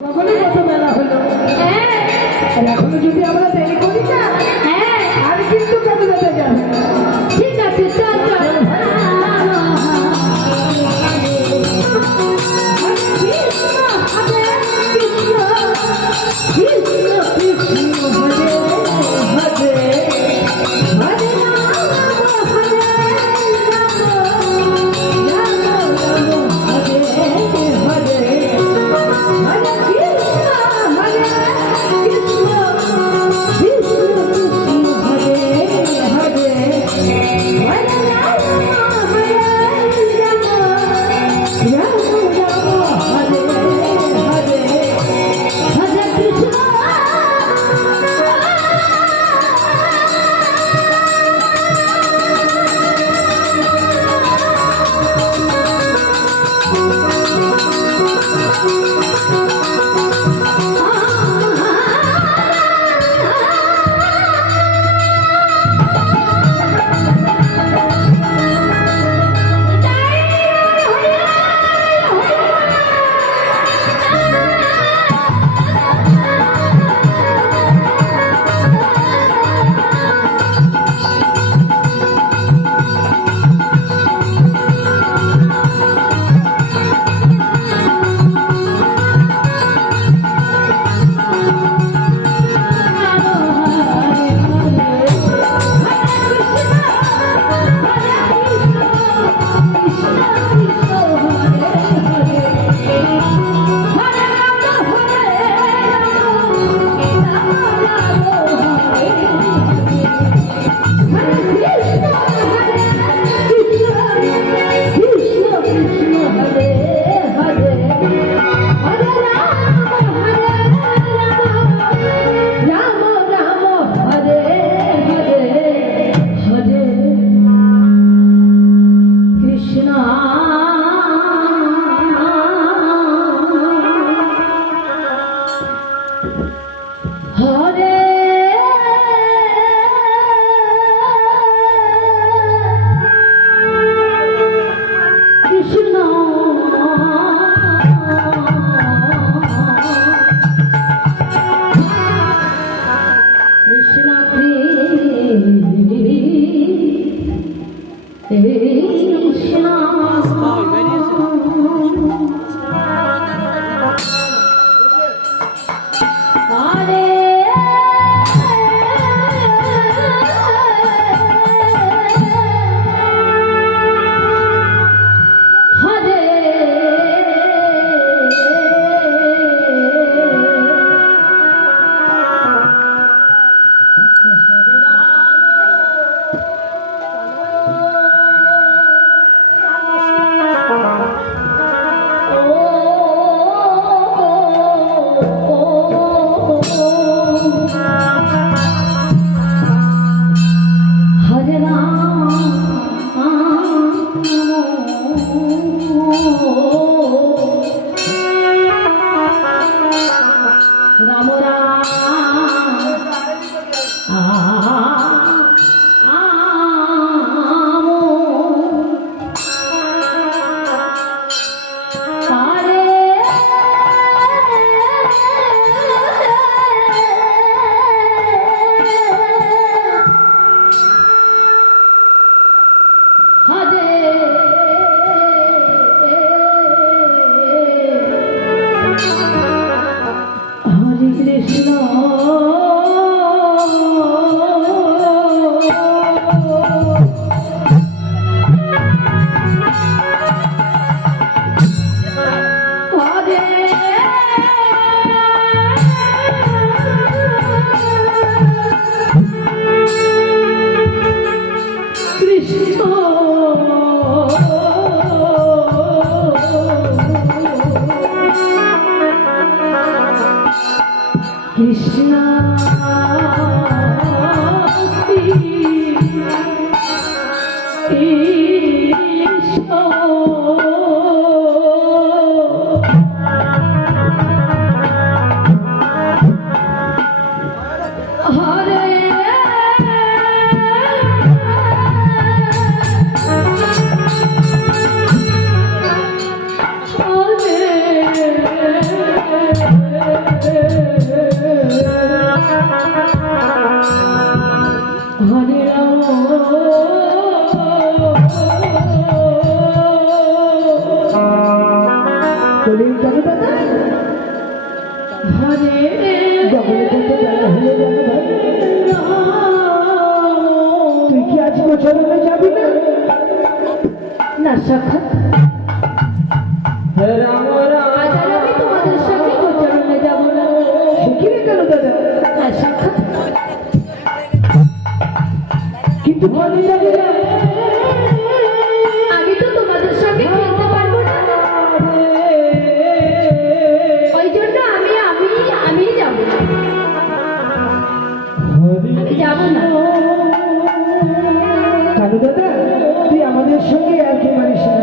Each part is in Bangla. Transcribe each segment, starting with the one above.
কখনই কত মেলা হলো। আর এখনো যদি আমরা দেরি করি না আর কিন্তু কত যেতে যাবে। ঠিক আছে, চল চল। Hare ঘরে গগনে কত বেলা হয়ে গেল ভাই, তুই কি আজ গোচরণে যাবি না? না সাক্ষাৎ রাম রাম। আজ আর আমি তোমাদের সঙ্গে গোচরণে যাব না। শিখিলে কেন দাদা? হ্যাঁ সাক্ষাৎ কিন্তু বলি যাবি না? আমি তো তোমাদের সঙ্গে খেলতে পারবো না, ওই জন্য আমি যাব না, আমি যাব না। কালু দাদা, তুই আমাদের সঙ্গে আর কি মানিস না?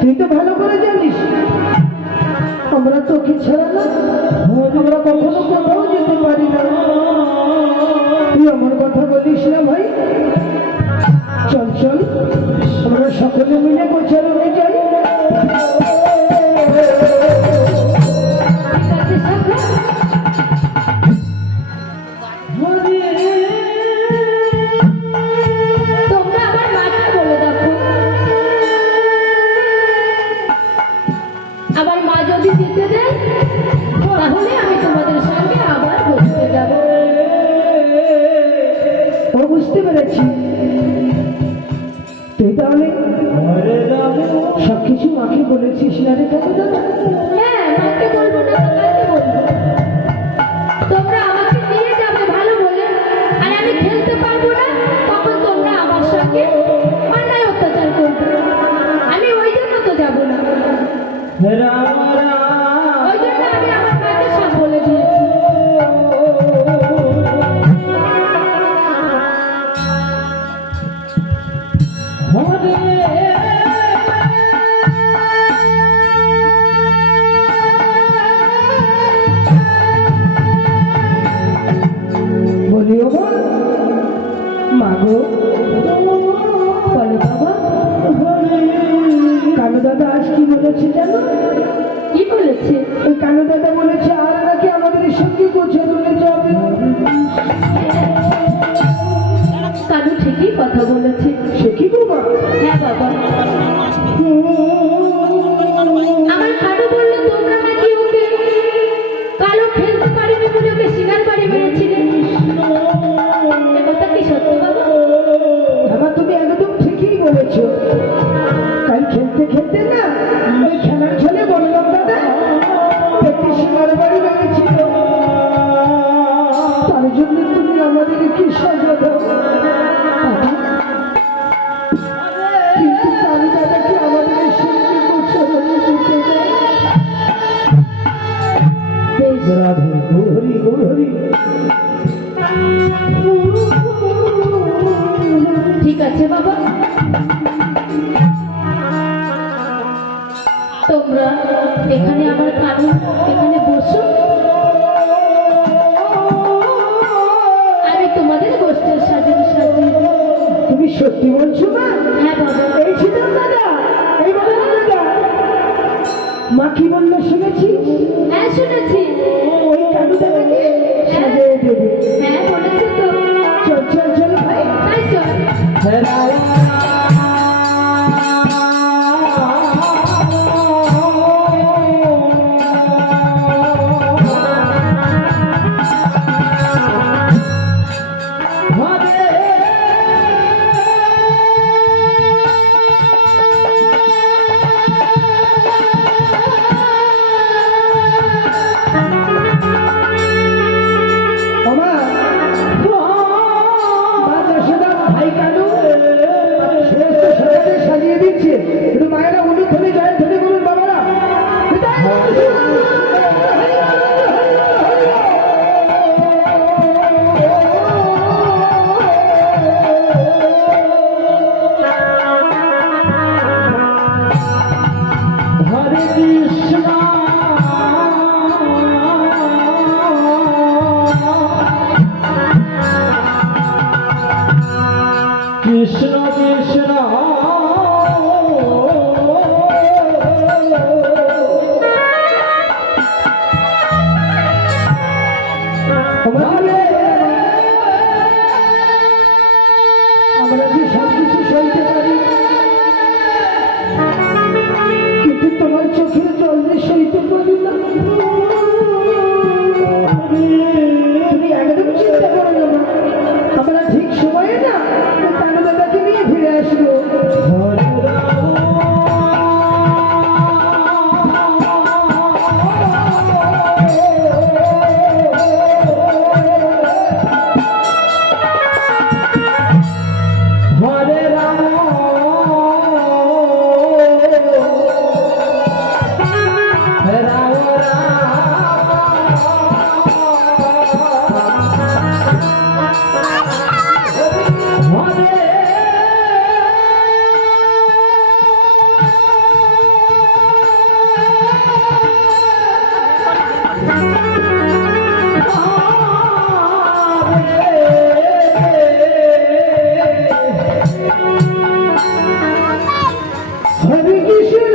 তুই তো ভালো করে জানিস আমরা তোকে ছাড়া না আমরা কখনো কোথাও যেতে পারি না। তুই আমার কথা বলিস না ভাই। চল চল আমরা সকলে মিলে গোচরণে যাই। ঠিক আছে সাক্ষাৎ, তোমরা আমার মাকে বলে দেখো, আমার মা যদি যেতে দেয় তাহলে আমি তোমাদের সঙ্গে আবার বসতে যাব। ও বুঝতে পেরেছি, তুই তাহলে সবকিছু মাকে বলেছিস না রে কালু দাদা? হ্যাঁ মাকে বলবো না তো কাকে বলবো? তোমরা আমাকে নিয়ে যাবে ভালো বলে, আর আমি খেলতে পারবো না, তখন তোমরা আমার সঙ্গে অন্যায় অত্যাচার করবে। আমি ওই জন্য তো যাব না, ওই জন্য আমি আমার মাকে সব বলে দিয়েছি। বলি ও মা গো, বলো বাবা, কালু দাদা আজ কি বলেছে জানো? কি বলেছে? ওই কালু দাদা বলেছে আর নাকি আমাদের সঙ্গে গোচরণে যাবে। কালু ঠিকই কথা বলেছে। সে কি বাবা? হ্যাঁ বাবা, আমার কালু বললো তোমরা নাকি ওকে কালো খেলতে পারিনি বলে ওকে শিকার বাড়ি মেরেছিলেন। এ কথা কি সত্য বাবা? আমার তুমি একদম ঠিকই বলেছো। কাল খেলতে খেলতে না ওই খেলার ছলে বললাম দাদা একটি সীমার বাড়ি লেগেছিল, তার জন্য তুমি আমাদের কি সাজা দাও। কিন্তু কালু দাদাকে আমাদের সঙ্গে গোচরণে যেতে দেয়। বেশ, রাধে গৌরহরি গৌরহরি। ঠিক আছে বাবা, তোমরা এখানে আমার কালু এখানে বসো, আমি তোমাদের গোষ্ঠীর সাজিয়ে সাজিয়ে দেব। তুমি সত্যি বলছো না? হ্যাঁ বাবা, এই ছিল দাদা, এই বলে দাদা মা কি বললো শুনেছি? হ্যাঁ শুনেছি, ওই কালু দাদাকে সাজিয়ে দেবে। হ্যাঁ বলেছি তো, চল চল চল ভাই। তাই চল। ওমা, বাজা শোনা ভাই কালু সমস্ত সবাইকে সাজিয়ে দিচ্ছে। একটু মায়েরা অনুক্ষণে জয় ধরে বলুন বাবারা। হরে কৃষ্ণ কৃষ্ণ কৃষ্ণ আমরা যে সব কিছু সইতে পারি, কিন্তু তোমার চোখের জল যে সইতে পারি না। হরে কৃষ্ণ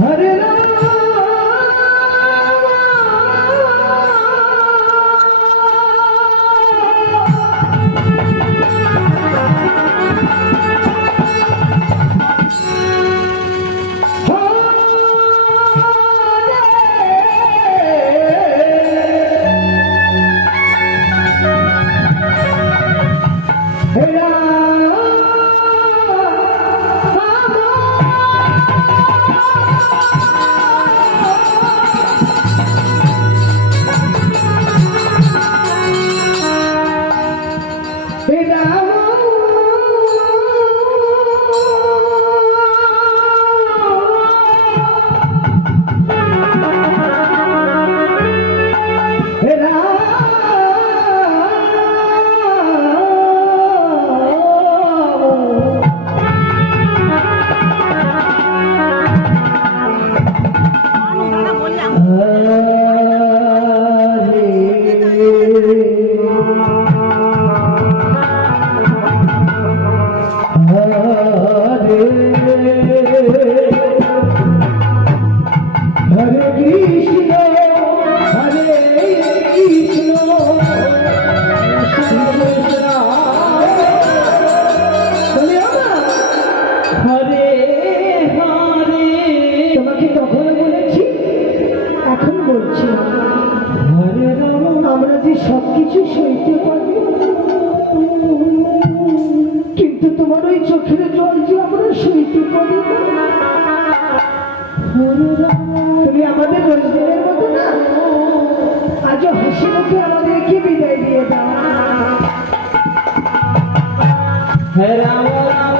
হরে তোমাকে তখন বলেছি, এখন বলছি, আমরা যে সবকিছু সইতে পারি, কিন্তু তোমার ওই চোখের জল যে আমরা সইতে পারি না। তুমি আমাদের রোজ দিনের মতো না, আজও হাসি মুখে আমাদেরকে বিদায় দিয়ে দাও। রাম রাম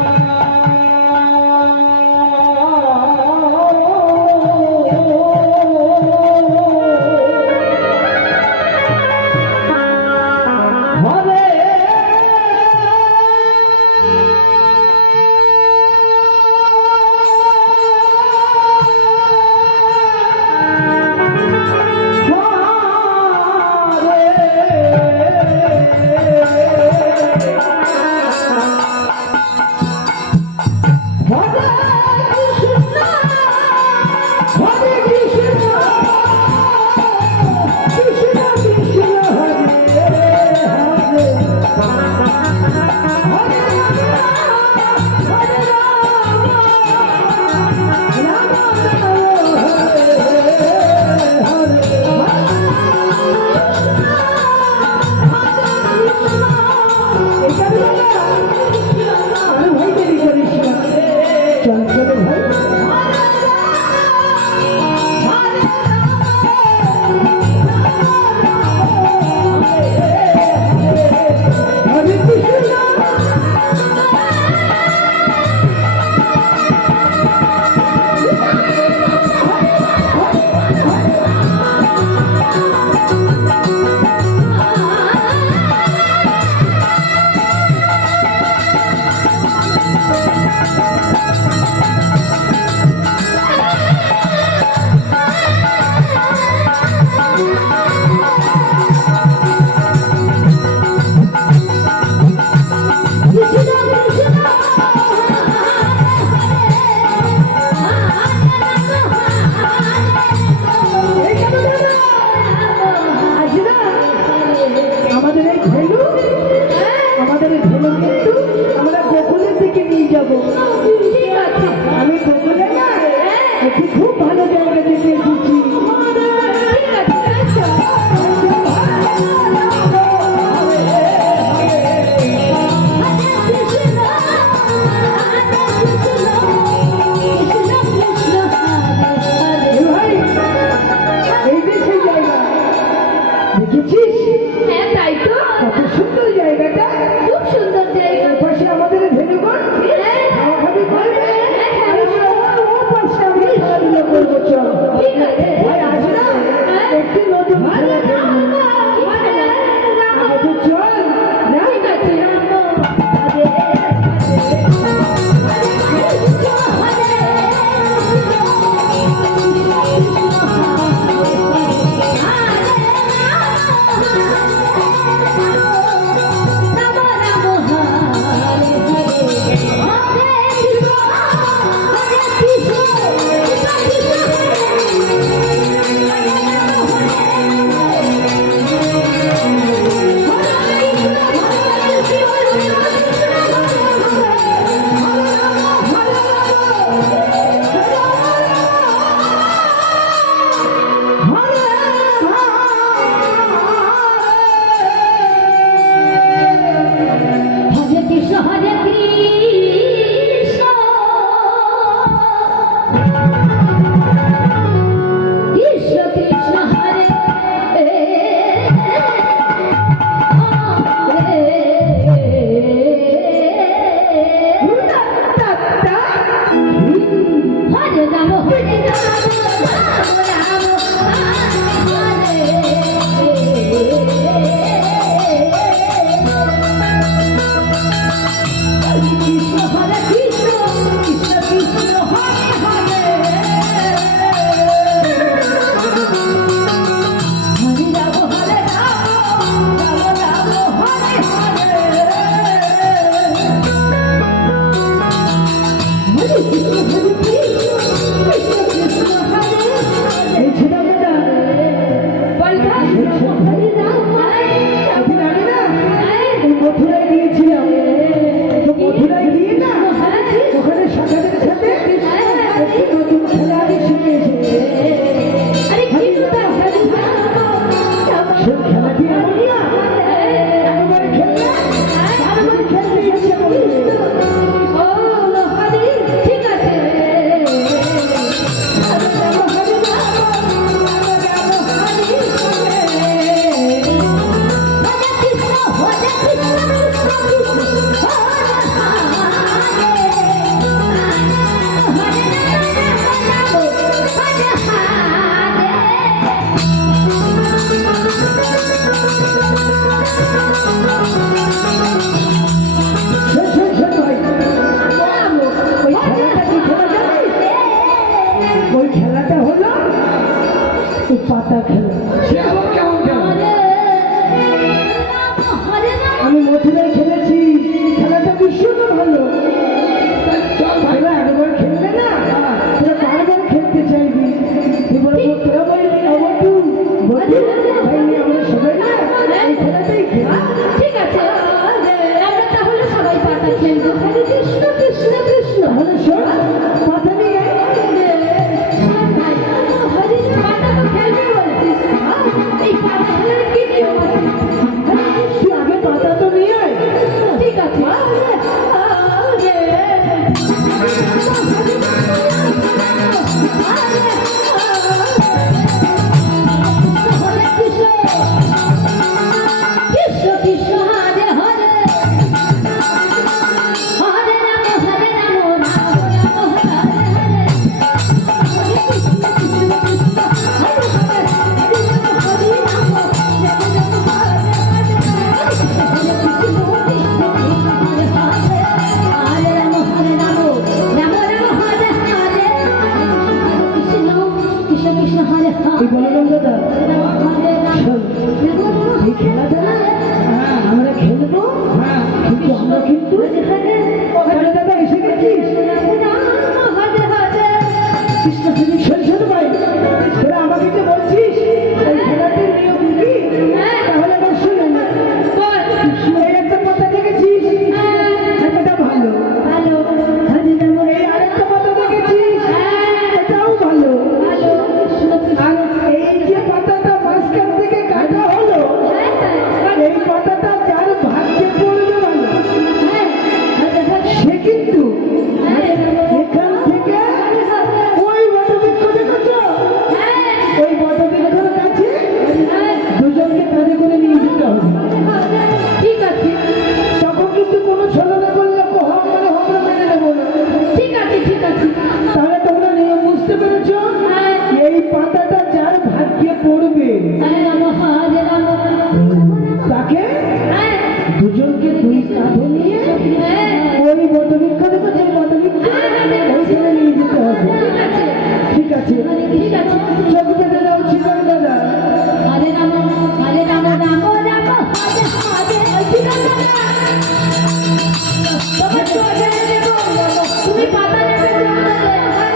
দেখেছিস হ্যাঁ তাই তো, কত সুন্দর জায়গাটা। খুব সুন্দর জায়গা। ওর পাশে আমাদের ধেনুগণ হ্যাঁ, খাওয়া খাবি করবে। হ্যাঁ, আর আমরা ওর পাশে আমরা খেলাধুলা করবো, চল। ঠিক আছে। ভাই, আজ না একটি নতুন খেলা খেলবো। আগে তো চল না। ঠিক আছে। হরে কৃষ্ণ হরে কৃষ্ণ কৃষ্ণ কৃষ্ণ হরে হরে রাম হরে রাম রাম রাম হরে কৃষ্ণ হরে কৃষ্ণ কৃষ্ণ কৃষ্ণ হরে হরে হরে রাম হরে রাম রাম রাম হরে হরে হরে কৃষ্ণ হরে কৃষ্ণ কৃষ্ণ কৃষ্ণ হরে এই ছেলেটা বলবা হরে রাম হরে একদিন আগে না ওই মথুরায় গিয়েছিলাম। তো মথুরায় গিয়ে না ওখানে সাথীদের সাথে একটি নতুন খেলা আমি শিখে এসেছি। আরে কি কথা হরে সেই খেলাটি এমন না, একবার খেললে বারবার খেলতে ইচ্ছে করবে। ও হরে ঠিক আছে হরে রাম হরে রাম রাম রাম হরে হরে কৃষ্ণ হরে কৃষ্ণ কৃষ্ণ কৃষ্ণ শোন ভাই, ওই খেলাটা কি খেলা জানিস? ওই খেলাটা হলো এই পাতা খেলা। সে আবার কেমন খেলা? আমি মথুরায় খেলেছি, খেলাটা ভীষণ ভালো। চল ভাইরা, একবার খেললে না তোরা বারবার খেলতে চাইবি। এবার তোরা বলবি অবটু বটু ভাই নিয়ে আমরা সবাই না এই খেলাটাই খেলি। ঠিক আছে আমরা তাহলে সবাই পাতা খেলবো হরে কৃষ্ণ কৃষ্ণ কৃষ্ণ তাহলে শোন, পাতা নিয়ে হরে পাতা তো খেলবে বলছিস এই পাতা খেলার কি নিয়ম আছে তুই আগে পাতা তো নিয়ে আয়। ঠিক আছে হরে কৃষ্ণ কৃষ্ণ কৃষ্ণ হরে হরে হরে রাম হরে রাম রাম রাম হরে হরে হরে কৃষ্ণ কৃষ্ণ কৃষ্ণ হরে হরে হরে রাম হরে রাম রাম রাম হরে হরে হরে কৃষ্ণ কৃষ্ণ কৃষ্ণ হরে হরে হরে রাম হরে রাম রাম রাম হরে হরে কৃষ্ণ কৃষ্ণ কৃষ্ণ হরে এই হরে বলরাম দাদা, শোন, এই খেলাটা না আমরা খেলবো, কিন্তু আমরা কিন্তু ওখানে দাদা এসে গেছিস। কৃষ্ণ তুমি শোন শোন ভাই, তোরা আমাকে যে বলছিস এই খেলাটির নিয়ম কি, তাহলে আবার শুনে না। কৃষ্ণ এই একটা পাতা দেখেছিস, এটা ভালো। হরি নাম এই আরেকটা পাতা দেখেছিস, এটাও ভালো। আর এই যে পাতাটা মাঝখান থেকে কাটা হলো, এই পাতাটা যার ভাগ্যে পড়বে ভালো, সে কিন্তু এখান থেকে ওই বটবৃক্ষ হরে রাম হরে রাম তাকে হ্যাঁ দুজনকে দুই কাঁধে নিয়ে হ্যাঁ ওই বটবৃক্ষ দেখো যে বটবৃক্ষ ওইখানে নিয়ে যেতে হবে। ঠিক আছে ঠিক আছে, ঠিক আছে চোখ বেঁধে দাও চিকন দাদা। হরে রাম রাম রাম রাম হরে হরে চিকন দাদা তোমার তো আগে দেব তুমি পাতা নেবে হরে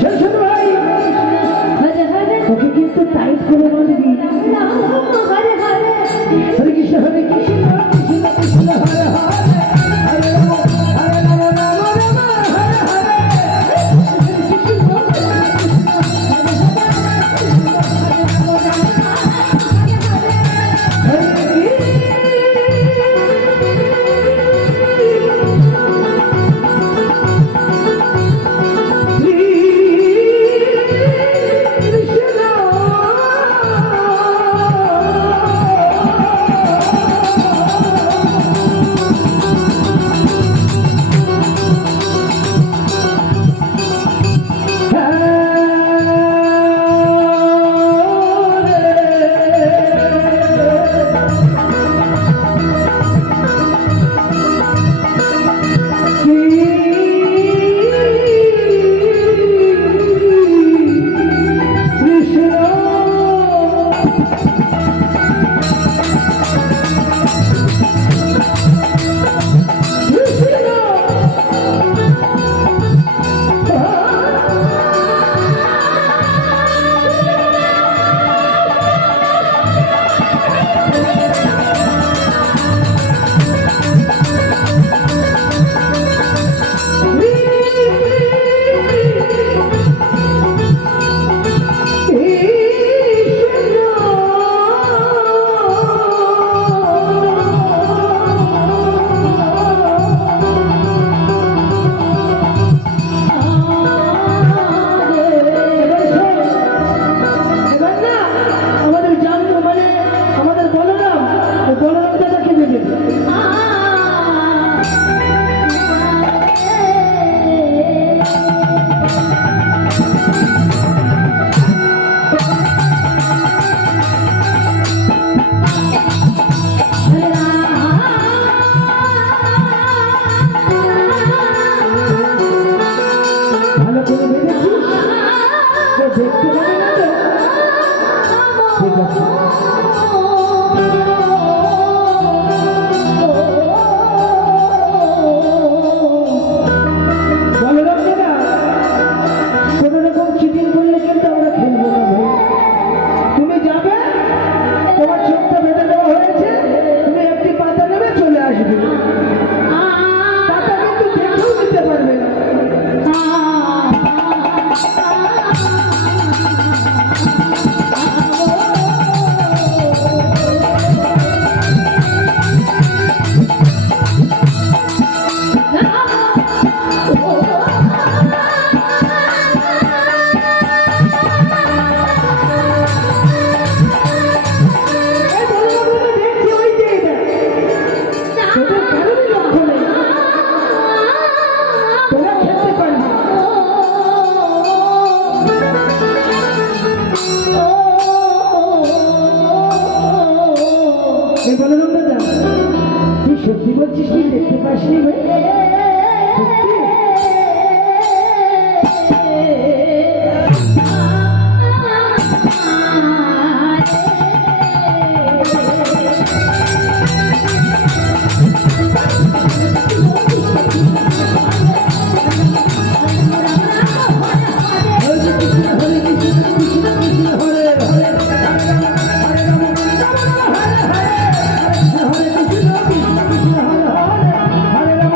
শ্বশুর ভাই ওকে কিন্তু টাইট করে বাঁধবি। হরে কৃষ্ণ হরে কৃষ্ণ কৃষ্ণ কৃষ্ণ হরে হরে হরে রাম হরে রাম রাম রাম হরে হরে। ভালো করে বেঁধেছিস তো দেখতে পাবে না তো? ঠিক আছে বলরাম দাদা কোনো রকম চিটিং করলে কিন্তু আমরা খেলবো না ভাই। তুমি যাবে তোমার চোখটা বেঁধে দেওয়া হয়েছে তুমি একটি পাতা নেবে চলে আসবে পাতা কিন্তু দেখেও দিতে পারবে না। এই বলরাম দাদা দেখছি ওই যে এটা তোদের কারোরই লক্ষ্য নেই তোরা খেলতে পারবি না। এই বলরাম দাদা তুই সত্যি বলছিস তুই দেখতে পাসনি ভাই? সত্যি? হরে কৃষ্ণ হরে কৃষ্ণ কৃষ্ণ কৃষ্ণ হরে হরে হরে রাম হরে রাম রাম রাম হরে হরে হরে কৃষ্ণ কৃষ্ণ কৃষ্ণ হরে হরে হরে রাম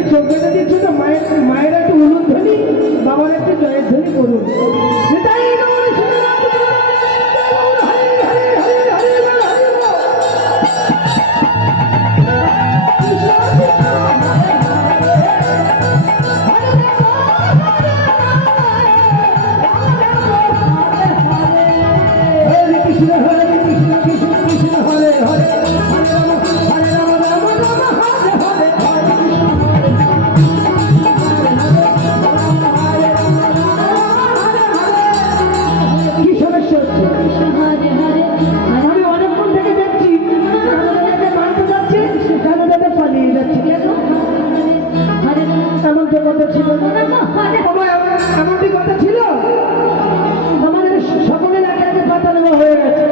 একটু চোখ বেঁধে দিচ্ছ তো মায়ের একটু উলুধ্বনি, বাবার একটু জয়ের ধ্বনি করুন। নিতাই গৌর শিবনাথ গৌর, হরি হরি হরি হরি বল, হরি বল। কৃষ্ণ কৃষ্ণ হরে হরে, হরে কৃষ্ণ হরে কৃষ্ণ কৃষ্ণ কৃষ্ণ হরে হরে, হরে রাম রাম রাম হরে হরে, হরে কি সমস্যা হচ্ছে? আমি অনেকক্ষণ থেকে দেখছি কানাডাতে মানতে যাচ্ছে, কানাডাতে পালিয়ে যাচ্ছে। কেন? এমন তো কথা ছিল না। বাবা, এমনটি কথা ছিল? আমাদের সকলের একে একে পাতা নেওয়া হয়ে গেছে।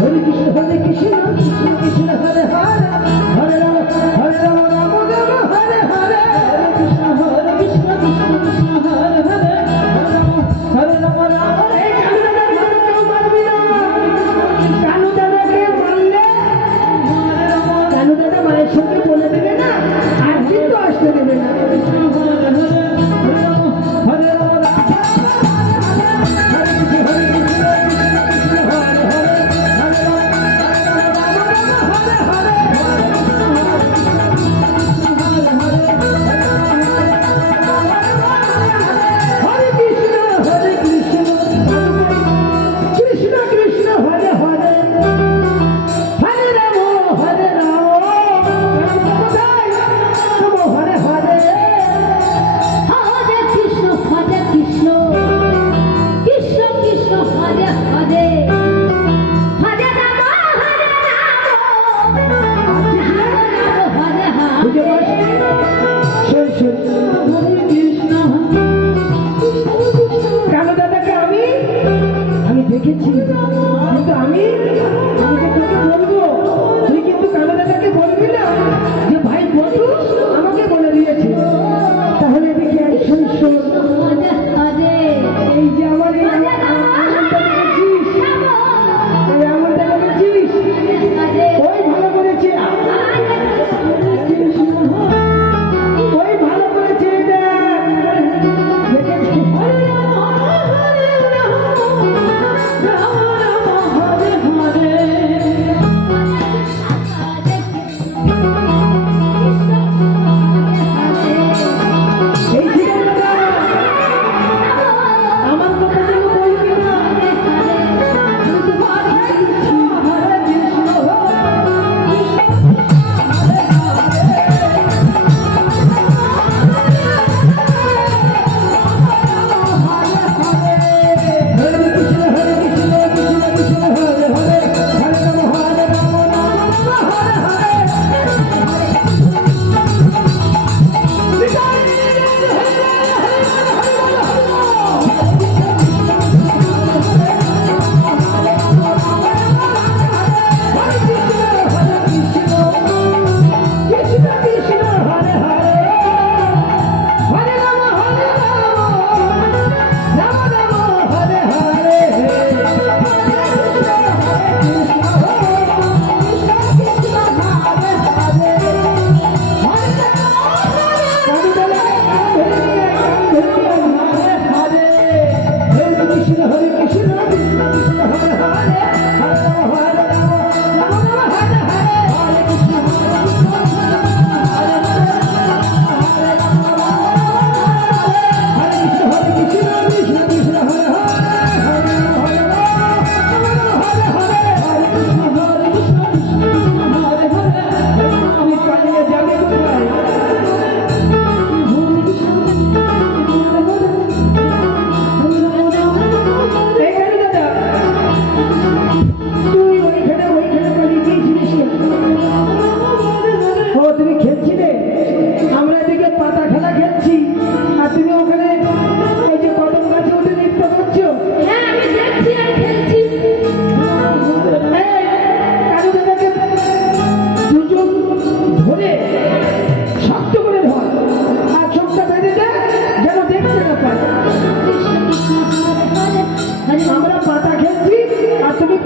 হরে কৃষ্ণ হরে কৃষ্ণ কৃষ্ণ কৃষ্ণ হরে হরে, হরে রাম রাম রাম হরে হরে, হরে কৃষ্ণ কৃষ্ণ কৃষ্ণ হরে হরে, হরে রাম রাম। এই কানু দাদাকে কেউ মারবি না। কানু দাদাকে মারলে কানু দাদা মায়ের সঙ্গে বলে দেবে না, আর কিন্তু আসতে দেবে না। হরে রাম হরে রাম হরে কৃষ্ণ হরে কৃষ্ণ কৃষ্ণ হরে হরে, হরে রাম হরে হরে কৃষ্ণ হরে কৃষ্ণ কৃষ্ণ কৃষ্ণ হরে হরে, হরে রাম হরে রাম হরে হরে। হরে কৃষ্ণ কৃষ্ণ কৃষ্ণ কৃষ্ণ হরে হরে, হরে রাম হরে রাম, বুঝে পাস? শোন শোন, হরে কৃষ্ণ কানু দাদাকে আমি দেখেছি, কিন্তু আমি যে তোকে বলবো, তুই কিন্তু কানু দাদাকে বলবি না যে ভাই বন্ধু আমাকে বলে দিয়েছে। তাহলে দেখি আর শোন শোন, হরে হরে, এই যে আমার এই আমলটা দেখেছিস, এই আমলটা দেখেছিস, ওই ভালো করেছে, ওই ভালো করেছে, দেখেছিস? কৃষ্ণ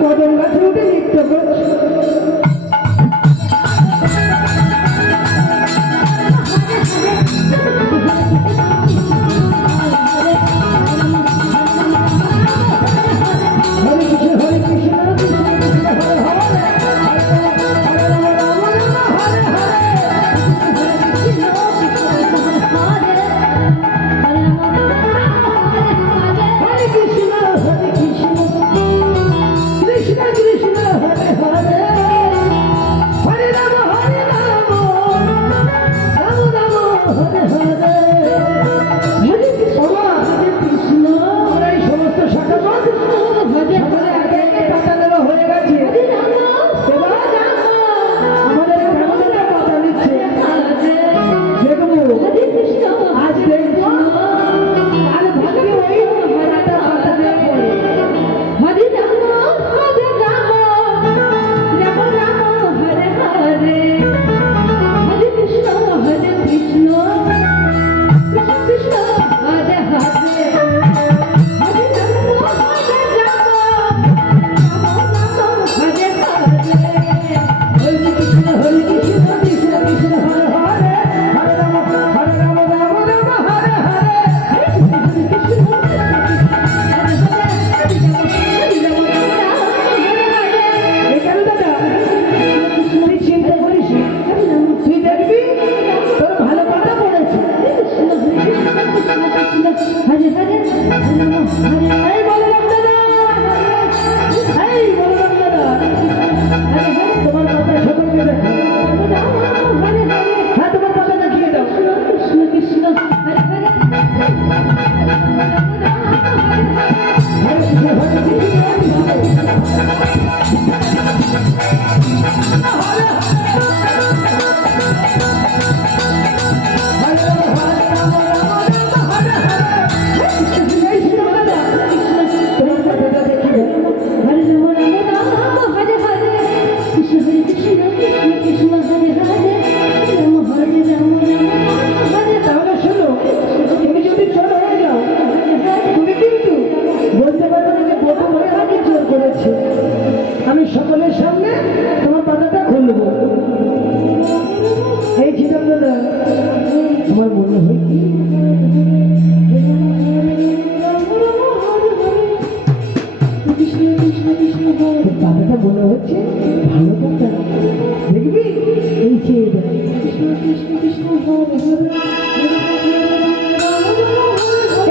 কদম গাছে উঠে নৃত্য করছে। হরে কৃষ্ণ হরে কৃষ্ণ কৃষ্ণ কৃষ্ণ হরে হরে, হরে রাম রাম রাম হরে হরে। হরে কৃষ্ণ হরে কৃষ্ণ কৃষ্ণ কৃষ্ণ হরে হরে, হরে রাম রাম রাম হরে হরে। হরে কৃষ্ণ হরে কৃষ্ণ। আমরা এই সমস্ত শাখাগণ সকলে একে একে পাতা দেওয়া হয়ে গেছে। এবার আমাদের ব্রাহ্মণেরা পাতা নিচ্ছে। দেখবো আজ দেখবো আর ভাগ্যে ওই পাতাটা পাতা দেওয়া পড়ে। হরে কৃষ্ণ হরে কৃষ্ণ কৃষ্ণ কৃষ্ণ হরে হরে, হরে রাম রাম রাম হরে হরে। এই কেন দাদা তুই চিন্তা করিস না। তুই দেখবি তোর ভালো কথা পড়েছে। এই বলরাম দাদা, এই বলরাম দাদা, তোমার কথা সকলকে দেখো। হ্যাঁ তোমার কথা দেখিয়ে দাও। হরে কৃষ্ণ হরে কৃষ্ণ তাহলে শোনো, তুমি যদি চোর হয়ে যাও তুমি কিন্তু বলতে পারবে না যে প্রথম হয়ে আমি চোর করেছি। আমি সকলের সামনে তোমার পাতাটা খুলবো। এই চিদম্বর আমার মনে হয় কি পাতাটা মনে হচ্ছে ভালো পাতা। দেখবি এই চেয়ে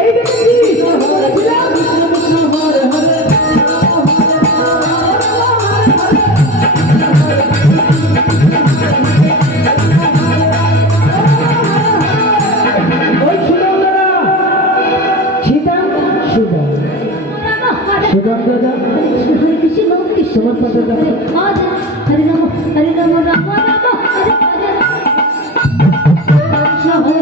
এই দেখেছিস ওই সুদন্দরা ছিদাম সুদম সুদম দাদা তোমার পাতাটা হরে রাম রাম রাম হরে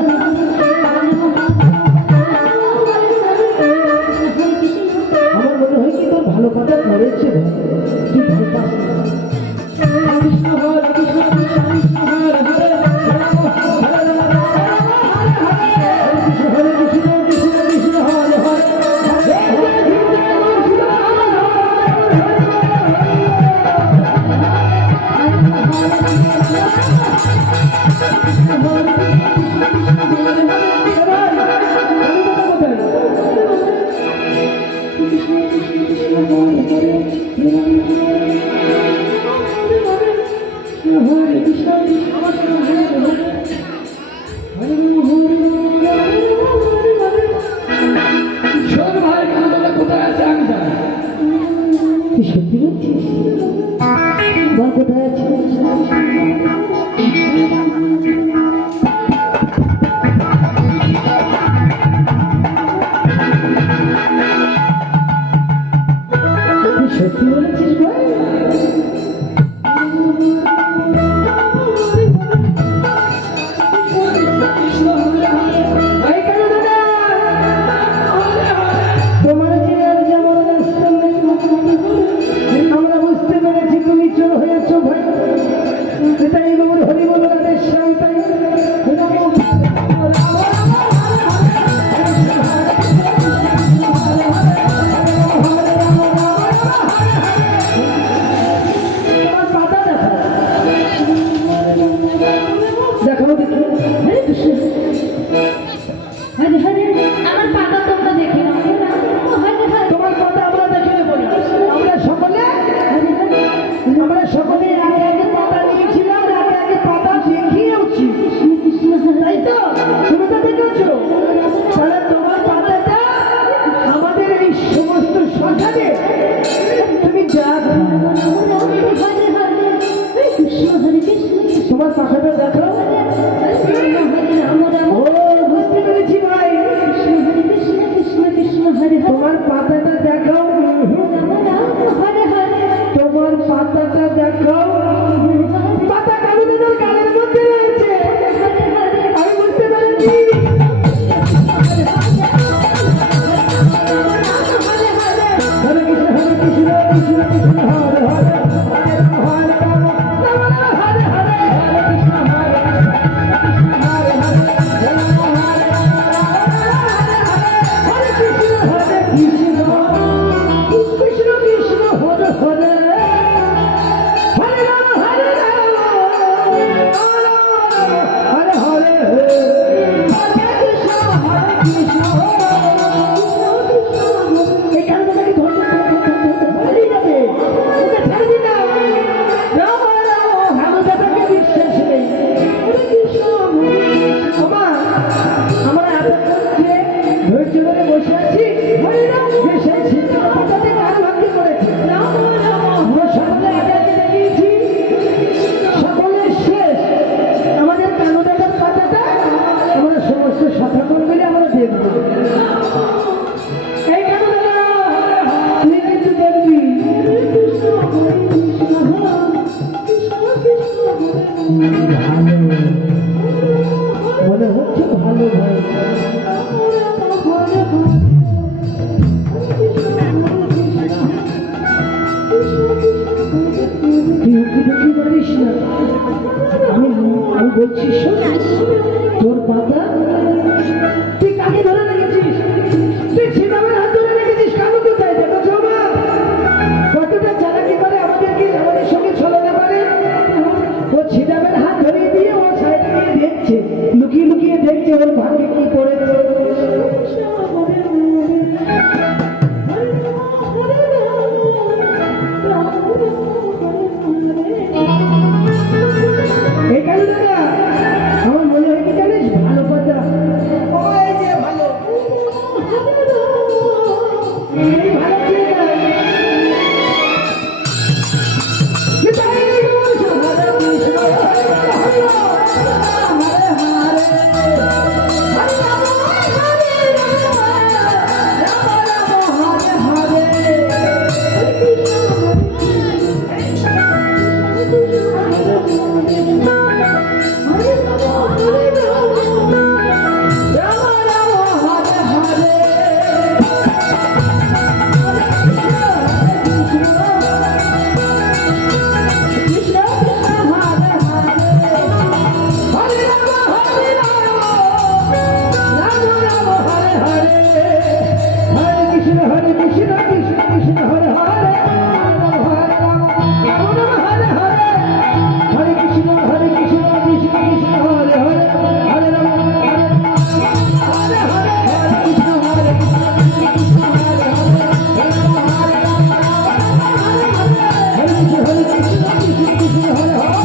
আমার মনে হয় কি তোর ভালো কথা পড়েছে রে। তুই ভালো পাস না। কৃষ্ণ হরে কৃষ্ণ কৃষ্ণ কৃষ্ণ হরে হরে, হরে কৃষ্ণ কৃষ্ণ কৃষ্ণ হরে হরে। তুই সত্যি বলছিস? বল কোথায় আছিস? তুই সত্যি বলেছিস ভাই? এই কেন দাদা? তোমার যে আর যেমন আমরা বুঝতে পেরেছি তুমি চোর হয়েছ ভাই। এটাই গৌর হরিব পাতাটা দেখো, পাতা কালু দাদার গালের মধ্যে রয়েছে। আমি বুঝতে পেরেছি। হরে কৃষ্ণ হরে কৃষ্ণ কৃষ্ণ কৃষ্ণ হরে হরে, হরে রাম হরে রাম, রাম রাম হরে হরে, হরে কৃষ্ণ হরে কৃষ্ণ হরে হরে, রাম রাম হরে রাম, হরে কৃষ্ণ হরে কৃষ্ণ কৃষ্ণ কৃষ্ণ হরে হরে, হরে রাম হরে রাম, হরে হরে, হরে কৃষ্ণ হরে কৃষ্ণ। এই কারণটাকে ধরতে পালিয়ে যাবে, ওকে ছেড়ে দিন না। রাম রাম ভাগবতকে বিশ্বাস নেই। ওমা, আমরা এতক্ষণ যে ধৈর্য ধরে বসে আছি, যে সেই সিদ্ধান্ত কথাতে কান ভাঙতে করেছে। আমরা সকলে আগে দেখিয়েছি, সকলের শেষ আমাদের কানু দাদার পাতাটা আমরা সমস্ত সাধারণ মিলে আমরা দেখব। এই কানু দাদা, তুই কিন্তু দেখবি। ভালো মনে হচ্ছে, ভালো ভাই। তুই উঁকি ঢুকি পারিস না। আমি বলছি শোন, তোর পাতা তুই কাকে ধরে রেখেছিস? তুই শ্রীরামের হাত ধরে রেখেছিস। কানু কোথায় দেখেছ মা? কতটা চালাকি করে আমাদেরকে, আমাদের সঙ্গে ছলনা করে। ও শ্রীরামের হাত ধরিয়ে দিয়ে ও সাইডে গিয়ে দেখছে, লুকিয়ে লুকিয়ে দেখছে ওর ভাগ্যে কি পড়েছে। এই কানু দাদা, আমার মনে হয় কি জানিস, ভালো পাতা। ও এই যে ভালো, এই ভালো ছেলেটা। হরে কৃষ্ণ কৃষ্ণ কৃষ্ণ হরে হরে, হরে রাম রাম রাম হরে হরে, হরে কৃষ্ণ কৃষ্ণ কৃষ্ণ হরে হরে, হরে রাম হরে হরে, হরে কৃষ্ণ কৃষ্ণ হরে হরে, হরে রাম হরে রাম, হরে কৃষ্ণ কৃষ্ণ কৃষ্ণ হরে হরে, হরে রাম রাম হরে হরে, হরে কৃষ্ণ কৃষ্ণ কৃষ্ণ হরে হরে।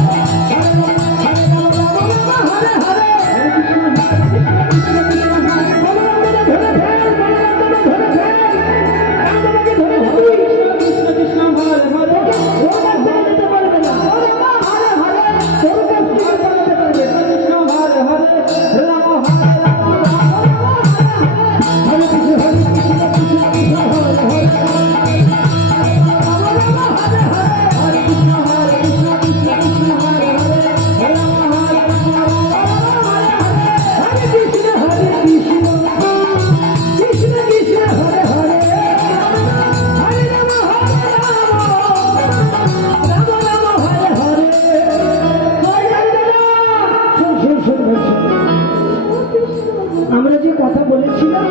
আমরা যে কথা বলেছিলাম,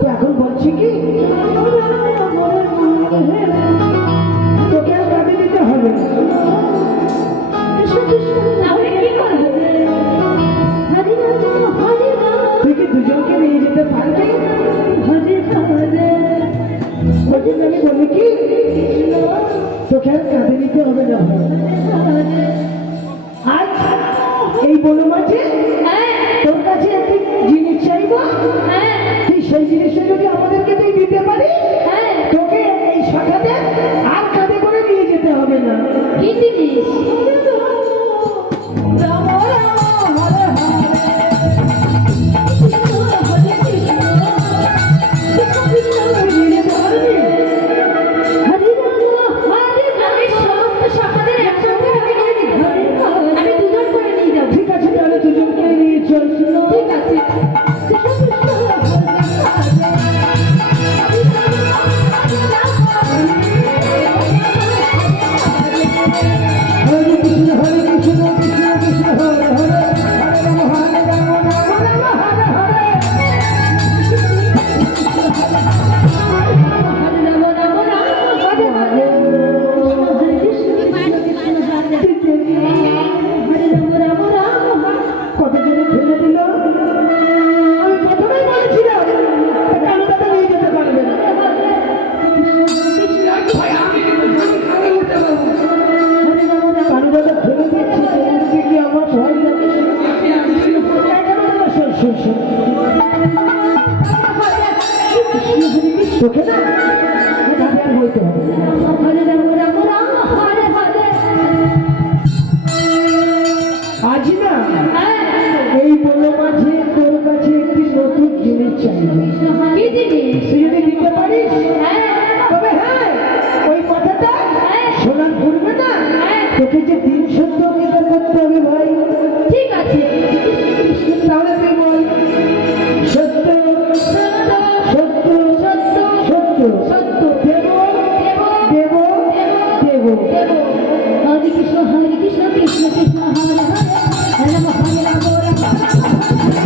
তো এখন বলছি কি, তোকে আর কাঁদে দিতে হবে না। তুই কি দুজনকে নিয়ে যেতে পারবি? ওই জন্য আমি বলি কি, তোকে আর কাঁদে দিতে হবে না। আজ এই বনমাঝে তোর কাছে একটি জিনিস চাইবো, তুই সেই জিনিসটা যদি আমাদেরকে তুই দিতে পারিস, তোকে এই শাখাতে আর কাঁধে করে নিয়ে যেতে হবে না। কি জিনিস? রাম রাম হরে হরে, নিয়ে যেতে পারবি? তোকে না যাবে আর বইতে হবে হরে রাম রাম রাম হরে হরে। আজ না হ্যাঁ, এই বলো মাঝে তোর কাছে একটি নতুন জিনিস চাইবে কি জিনিস? তুই যদি দিতে পারিস হ্যাঁ, তবে হ্যাঁ ওই কথাটা হ্যাঁ। শোনার করবে না হ্যাঁ। তোকে যে 3 সত্য অঙ্গীকার করতে হবে ভাই ঠিক আছে। তাহলে তুই বল সত্য সত্য, সত্য সত্য, সত্য সত্য। দেব দেব, দেব দেব দেব। হরে কৃষ্ণ কৃষ্ণ কৃষ্ণ হরে হরে, হরে রাম হরে রাম রাম রাম হরে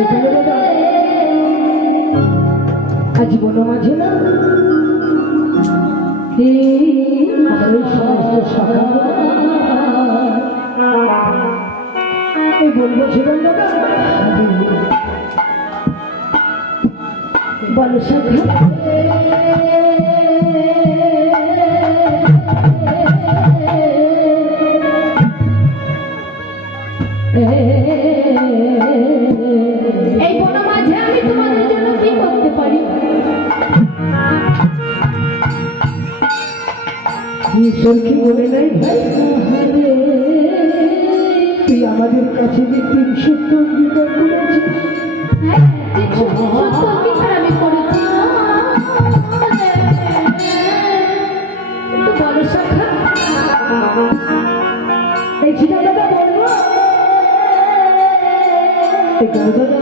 এখানে দাদা আজ বলো মাঝে না আমার এই সমস্ত শাখা এই বলবো ছিলাম দাদা বলো শাখা এই বন মাঝে আমি তোমাদের জন্য কি করতে পারি? ঈশ্বর কি বলে নাই ভাই তুই আমাদের কাছে যে 3 সত্য অঙ্গীকার করেছিস হ্যাঁ, সত্য অঙ্গীকার আমি করেছি। একটু বলো শাখা। এই ছিল দাদা বলবো এখানে দাদা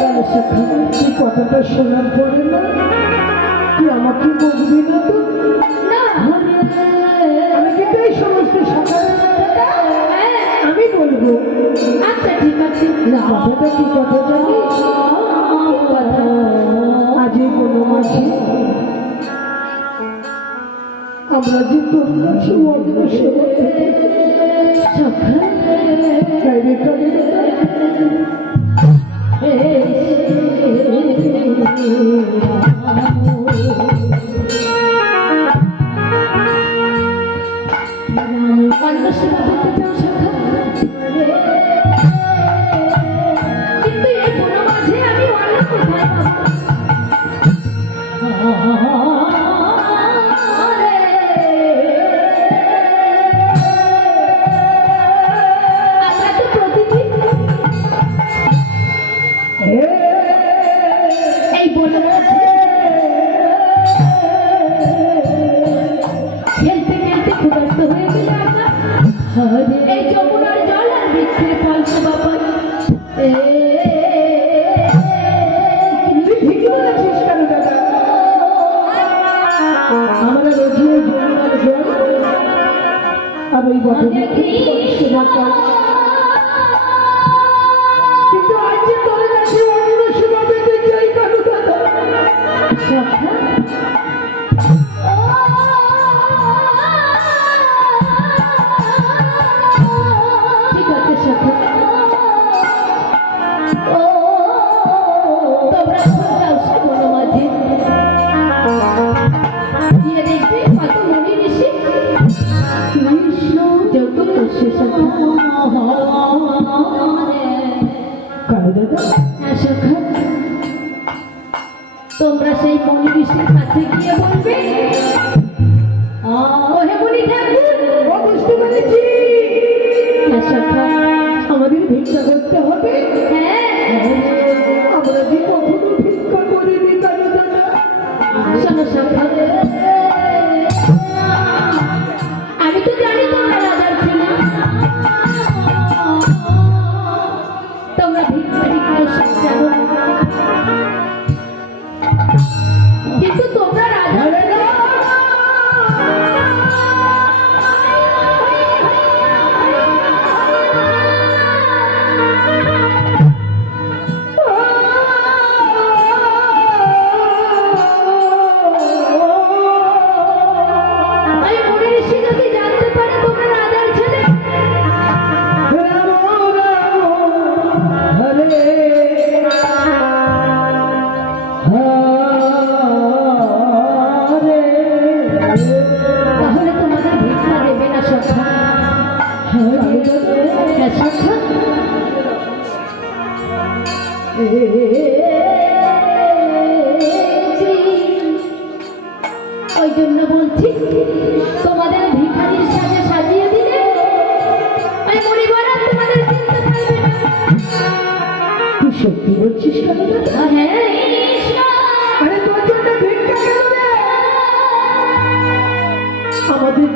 বলো শাখা তুই কথাটা শোনার পরে না তুই আমাকে বলবি না তো না, আমি কিন্তু এই সমস্ত শাখার কথাটা হ্যাঁ, আমি বলবো আচ্ছা ঠিক আছে। কথাটা কি কথা জানিস কথা আজ এই কোনো মাঝে আমরা যে তোর কাছে অগ্রসর শাখা কাইরে কাইরে অন্য সেবা করতে চাও শাখা? কিন্তু এই বন মাঝে আমি অন্য কোথায় পাবো? আমরা তো প্রতিদিন এই বন মাঝে খেলতে খেলতে ক্ষুধার্ত হয়ে গেলে আমরা এই যমুনার জল আর বৃক্ষের ফল সেবা পাই। তুই ঠিকই বলেছিস কেন দাদা আমরা রোজই ওই যমুনার জল আর ওই বটে সেবা করি কিন্তু আজ যে তোর কাছে অন্য সেবা পেতে চাই কেন দাদা ঠিক আছে শাখা, তোমরা এখন যাও সে বন মাঝে গিয়ে দেখবে কত মুনি ঋষি কৃষ্ণ যৌতুক করছে শাখা। কেন দাদা হ্যাঁ শাখা, তোমরা সেই মুনি ঋষির কাছে গিয়ে বলবে ওহে মুনি ঠাকুর। ও বুঝতে পেরেছি হ্যাঁ শাখা, আমাদের ভিক্ষা করতে হবে হ্যাঁ আমরা যে কখনো ভিক্ষা করিনি কেন দাদা শোনো শাখা, আমি তো জানি তোমরা রাজার ছিল, তোমরা ভিক্ষারি কৌশল জানো না। কিন্তু তোমরা রাজা হরে রাম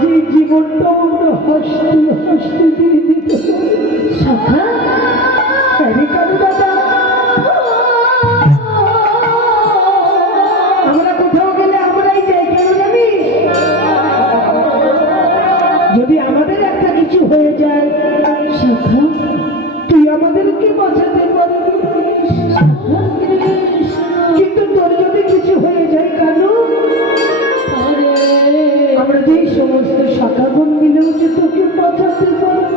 যে জীবনটা আমরা হাসতে হাসতে দিয়ে দিতে পারি। সখা আরে কালু দাদা, আমরা কোথাও গেলে আমরাই যাই, কেন জানিস? যদি আমাদের একটা কিছু হয়ে যায়, সখা তুই আমাদেরকে বাঁচাতে পারবি। কিন্তু তোর যদি কিছু হয়ে যায় কালু, আমরা যে সমস্ত শাখাগণ মিলেও যে তোকে বাঁচাতে পারবো।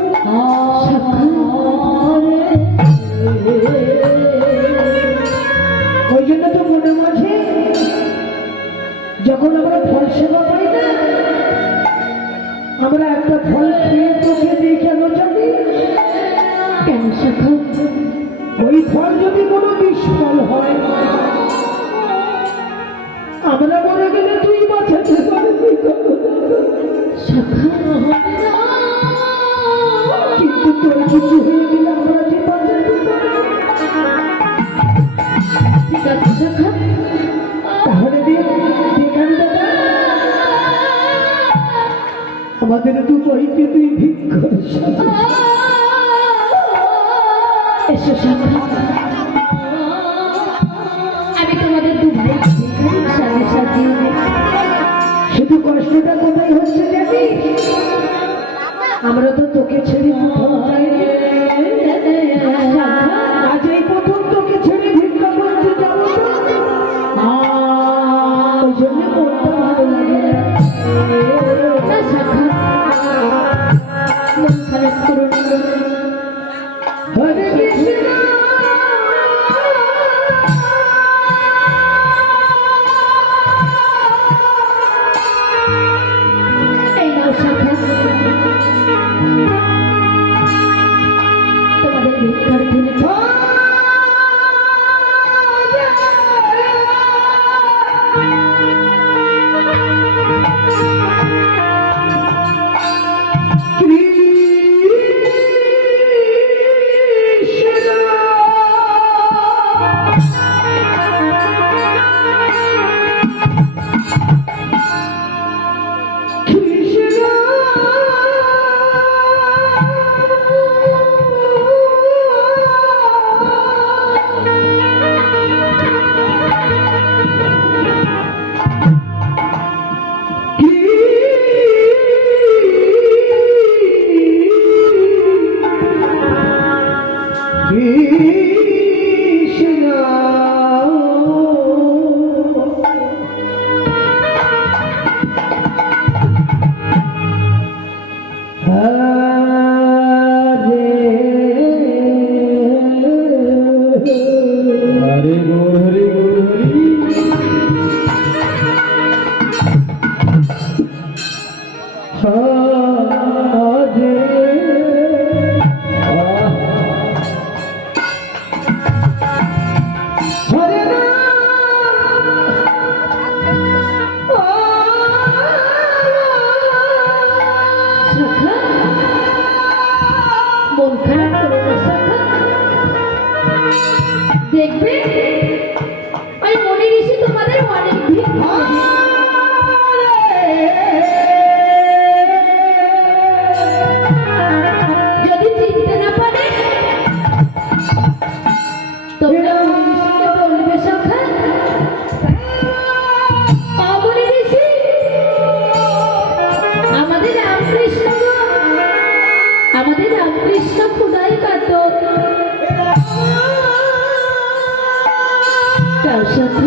ওই জন্য তো মনে মাঝে যখন আমরা ফল সেবা পাই না, আমরা একটা ফল খেয়ে তোকে দিই, কেন জানি? কেন সখা? ওই ফল যদি কোনো বিস্ফল হয়, আমরা মরে গেলে তুই বাঁচাতে পারবি। সখা কিন্তু তোর কিছু হয়ে গেলে আমরা যে বাঁচাতে পারবো। ঠিক আছে সখা, তাহলে দেখান দাদা, আমাদের দু ভাইকে তুই ভিক্ষার সাথে এসো সখা, আমি তোমাদের দু ভাই সাথে সাজিয়ে দেব। শুধু কষ্টটা কোথায় হচ্ছে জানিস? আমরা তো তোকে ছেড়ে কোথাও যাইনি। আজ এই প্রথম তোকে ছেড়ে ভিক্ষা করতে যাবো তো, ওই জন্য মনটা ভালো লাগে না। না সখা, মন খারাপ করো না। হরে কৃষ্ণ এই নাও সখা, তোমাদের ভিক্ষার ধনে হরে গো হরে গো হরে হরে সখা, মন খারাপ করো না সখা। দেখবে ওই মনে ঋষি তোমাদের অনেক ভিক্ষা দেবে। যদি চিনতে না পারে তোমরা মনি ঋষিকে বলবে সখা, মনি ঋষি, আমাদের রামকৃষ্ণ গো, আমাদের রামকৃষ্ণ খুদাই কাত তার সাথে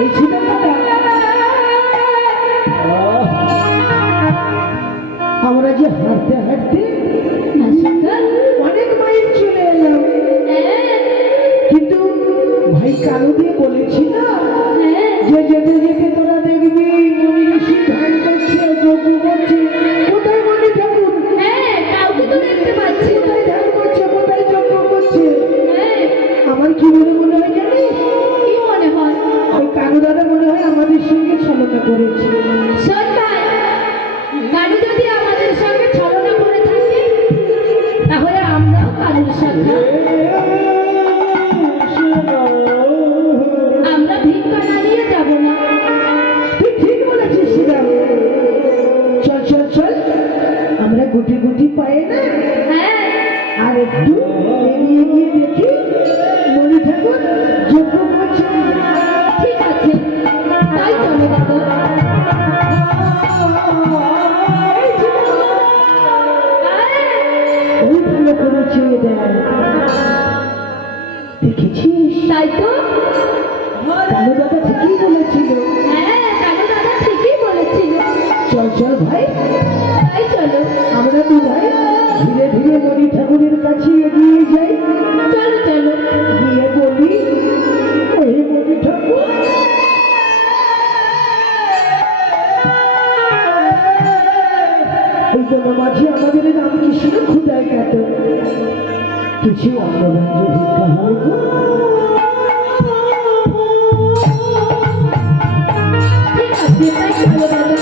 এই ছিল দাদা, আমরা যে হাঁটতে হাঁটতে হাঁটতে আশিকা অনেক মাইল চলে এলাম, হ্যাঁ কিন্তু ভাই কারো দিয়ে বলেছিল হ্যাঁ যে যেতে যেতে তোরা দেখবি মনি ঋষি ধ্যান করছে, যজ্ঞ করছে। কোথায় মনি ঠাকুর? হ্যাঁ কাউকে তো দেখতে পাচ্ছি না। কোথায় ধ্যান করছে, কোথায় যজ্ঞ করছে? হ্যাঁ আমার কি মনে হয় জানিস? কি মনে হয়? ওই কানু দাদা মনে হয় আমাদের সঙ্গে ছলনা করেছে। শোন ভাই, কালু যদি আমাদের সঙ্গে ছলনা করে থাকে তাহলে আমরাও কালুর সঙ্গে আমরা ভিক্ষা দাঁড়িয়ে যাব না। তুই ঠিক বলেছিস শ্রীরাম। চল চল চল, আমরা গুটি গুটি পায়ে না হ্যাঁ আর একটু এগিয়ে গিয়ে দেখি মনি ঠাকুর যজ্ঞ করছে। ঠিক আছে, তাই চলো দাদা। ওই ভালো করেছে দেখ, দেখেছিস? তাই তো, কানু দাদা ঠিকই বলেছিল। হ্যাঁ কালু দাদা ঠিকই বলেছিল। চল চল ভাই, তাই চলো আমরা দু ভাই ধীরে ধীরে মনি ঠাকুরের কাছে এগিয়ে যাই। চলো চলো। গিয়ে বলি, ওই মনি ঠাকুর, ওই তো মাঝে আমাদের রামকৃষ্ণ ক্ষুদায় কাট কিছু অন্নব্যঞ্জ ভিক্ষা হয় গো। ঠিক আছে, তাই চলো দাদা।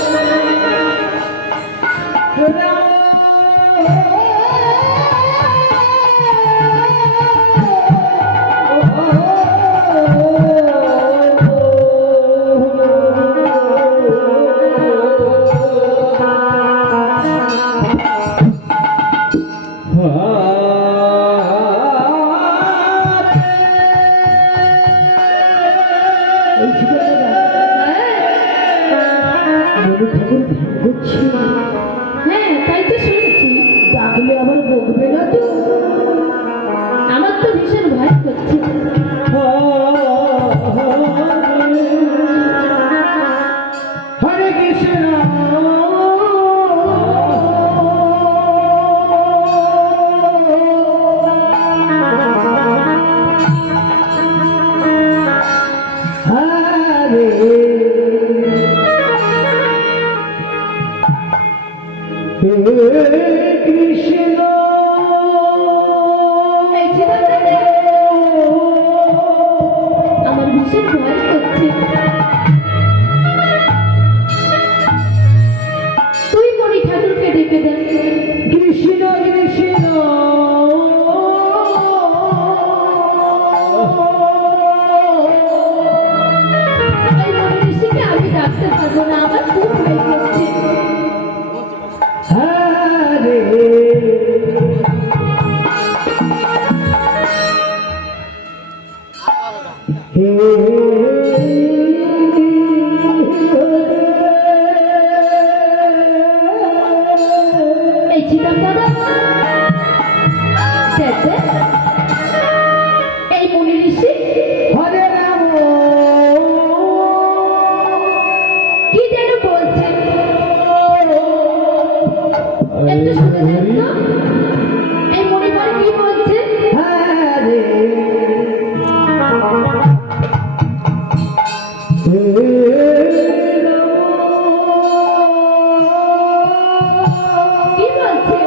এই ছিল দাদা, মনি ঠাকুর ধ্যান করছে। হ্যাঁ তাই তো শুনেছি। ডাকলে আবার বকবে না তো? আমার তো ভীষণ ভয় করছে। হরে কৃষ্ণ হরে কৃষ্ণ এই ছিল দাদা, আমার ভীষণ ভয় করছে। তুই মনি ঠাকুরকে ডেকে দেন। কৃষ্ণ কৃষ্ণ এই মনি ঋষিকে আমি ডাকতে পারবো না, আমার খুব ভয় করছে। হরে এই ছিলাম দাদা, দেখবে এই মনি ঋষি হরে রাম কি যেন বলছে, একটু শুনে দেন তো। এই মণিবার কি বলছে? হরে কি বলছে?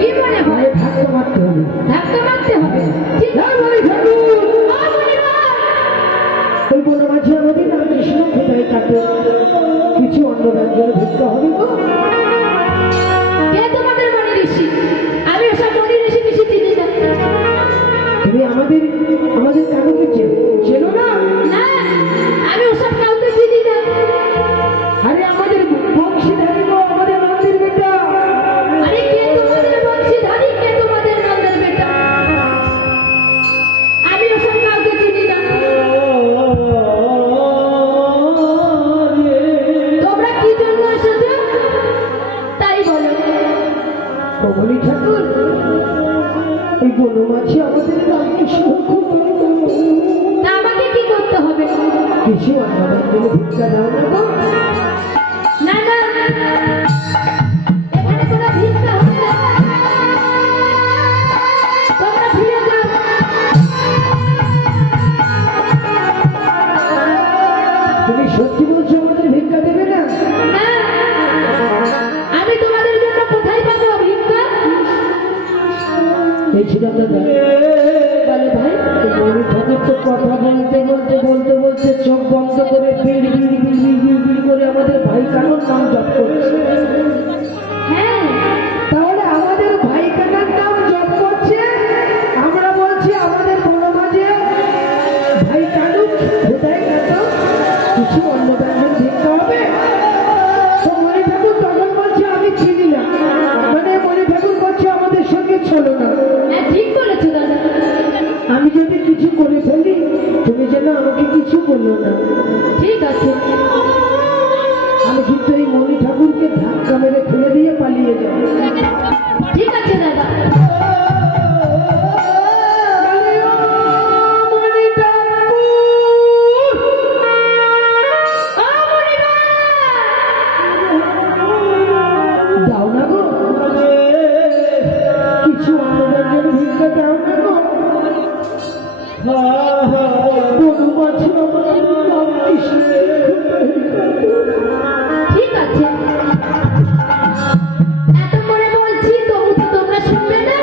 কি মনে হয়? আমায় ধাক্কা মারতে হবে। ধাক্কা মারতে হবে। ঠিক না, আছে। বলি ঠাকুর, ও বুড়িমা! ওই বনমাঝি আমাদের রামকৃষ্ণ কোথায় থাকে? কিছু অন্ন ব্যঞ্জন ভিক্ষা হবে গো? কে তোমাদের মনি ঋষি? আমি ওসব মনি ঋষি বেশি চিনি না। তুমি আমাদের কাকুকে চেনো না? না, আমি ওসব কাউকে চিনি না। আরে আমাদের বংশীধারী গো, আমাদের নন্দের বেটা। আরে কে তোমাদের বংশীধারী, কে তোমাদের নন্দের বেটা? আমি ওসব কাউকে চিনি না। তোমরা কি জন্য এসেছো তাই বলো। কমলি ঠাকুর, এই বনমাঝি আমাদের রামকৃষ্ণ কোথায় থাকে? তা আমাকে কি করতে হবে? কিছু অন্ন ব্যঞ্জন ভিক্ষা দাও না গো। না না, এখানে কোনো ভিক্ষা হবে না। তোমরা ফিরে যাও। তুমি সত্যি বলছো আমাদের ভিক্ষা দেবে না? না, আমি তোমাদের জন্য কোথায় পাবো ভিক্ষা? এই ছিলাম দাদা। বলে ভাই, এই গরিব ঠাকুর তো কথা বলতে চোখ বন্ধ করে বিড় করে আমাদের ভাই কানুর নাম জপ করছে। হ্যাঁ, তাহলে আমাদের ভাই কানার নাম জপ করছে, আমরা বলছি আমাদের বনমাঝে ভাই কানু কোথায় গেল? কিছু অন্ন ব্যঞ্জন ভিক্ষা হবে? তো মণি ঠাকুর তখন বলছে আমি চিনি না, মানে মণি ঠাকুর বলছে আমাদের সঙ্গে চলো না। হ্যাঁ ঠিক বলেছো দাদা। আমি যদি কিছু করে ফেলি তুমি যেন আমাকে কিছু বলো না। ঠিক আছে। আমি কিন্তু এই মণি ঠাকুরকে ধাক্কা মেরে ফেলে দিয়ে পালিয়ে যাবো। ঠিক আছে দাদা। মণি ঠাকুর! ও বুড়িমা! দাও না গো, কিছু অন্ন ব্যঞ্জন ভিক্ষা দাও না গো। বনমাঝি আমাদের রামকৃষ্ণ কোথায় থাকে? ঠিক আছে, এত করে বলছি তবু তো তোমরা শুনবে না।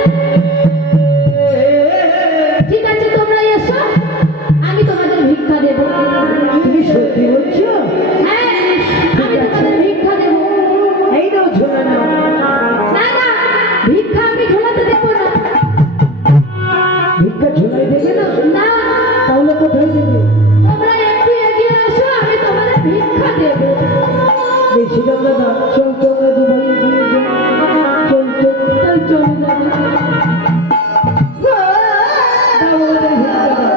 ঠিক আছে, তোমরা এসো, আমি তোমাদের ভিক্ষা দেব। তুমি সত্যি বলছো? হ্যাঁ, আমি তোমাদের ভিক্ষা দেব। এই নাও ঝোলা নাও। না না, ভিক্ষা আমি ঝোলাতে দেব না। ভিক্ষা ঝোলাই দেবে না? না, তাহলে কোথায় দেবে? তোমরা একটু এগিয়ে এসো, আমি তোমাদের ভিক্ষা দেব। বেশি দাদা চল তো আমরা দুভাই এগিয়ে যাই। চল তো। তাই চলো দাদা। দাও আমাদের ভিক্ষা দাও।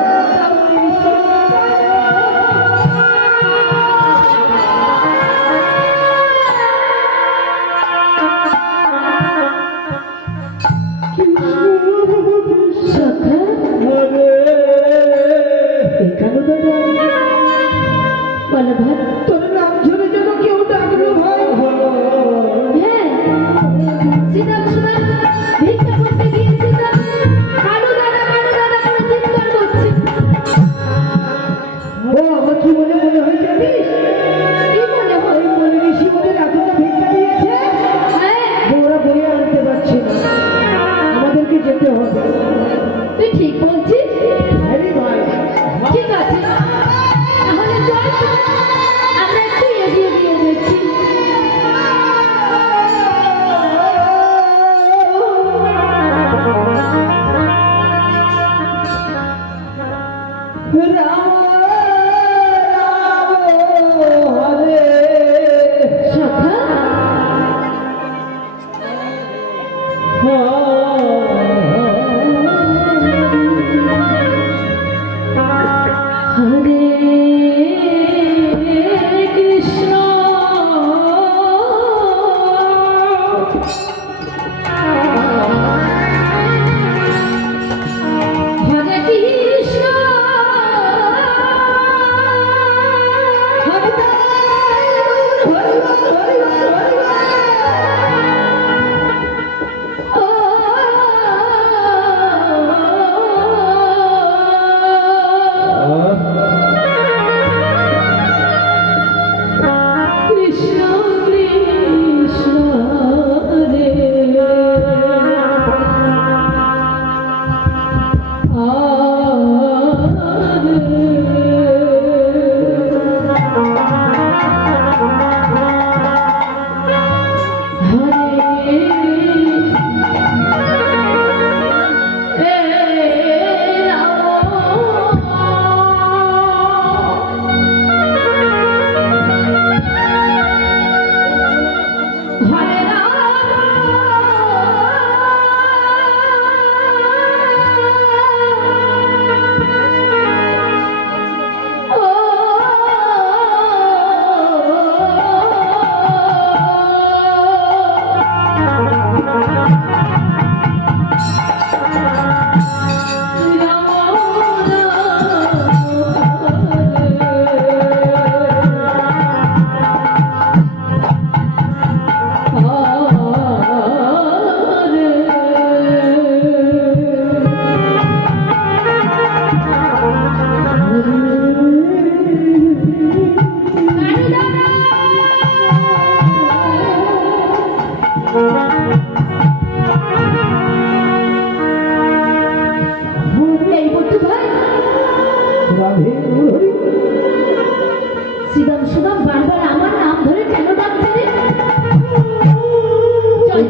সখা, এই কেন দাদা? বলো ভাই। তোর নাম ধরে যেন কেউ ডাকলো ভাই।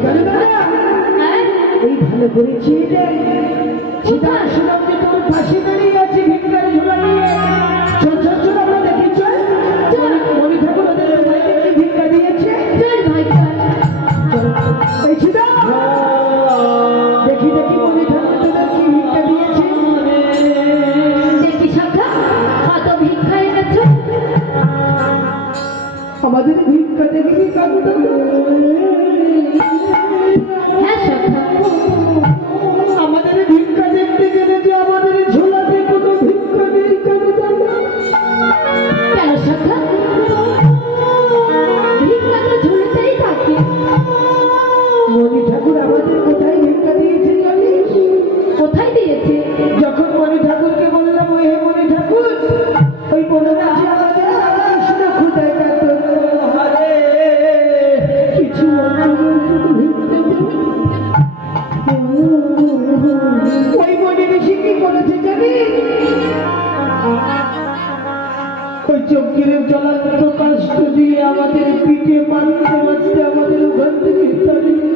জানো না? হ্যাঁ এই ভালো করেছি রে। চিতা কোথায়? শুনলাম যে তোর পাশে দাঁড়িয়ে আছে ভিক্ষার ঝোলা নিয়ে। চল চল চল আমরা দেখি চল। চল। মনি ঠাকুর ওদের ভাইকে ভিক্ষা দিয়েছে। চল ভাই চল। চল এই চিতা দেখি দেখি মনি ঠাকুর তোদের কি ভিক্ষা দিয়েছে। দেখি সখা কত ভিক্ষা এনেছো। আমাদের ভিক্ষা দেখবি কাকু দাদা। হ্যাঁ সখা আমাদের ভিক্ষা দেখতে গেলে যে আমাদের ঝোলাতে কোনো ভিক্ষা নেই কাকু দাদা। কেন সখা ভিক্ষা তো ঝুলতেই থাকে। মনি ঠাকুর আমাদের কোথায় ভিক্ষা দিয়েছে জানিস? কোথায় দিয়েছে? যখন মনি ঠাকুরকে বললাম ওই হে মনি ঠাকুর ওই বলে আছে আমাদের কৃষ্ণ খুদায় কাতর আরে কিছু ওই মনি ঋষি কি করেছে জানিস? ওই চোখের জ্বলার মতো কষ্ট দিয়ে আমাদের পিঠে মারতে মারতে আমাদের ওখান থেকে তাড়িয়ে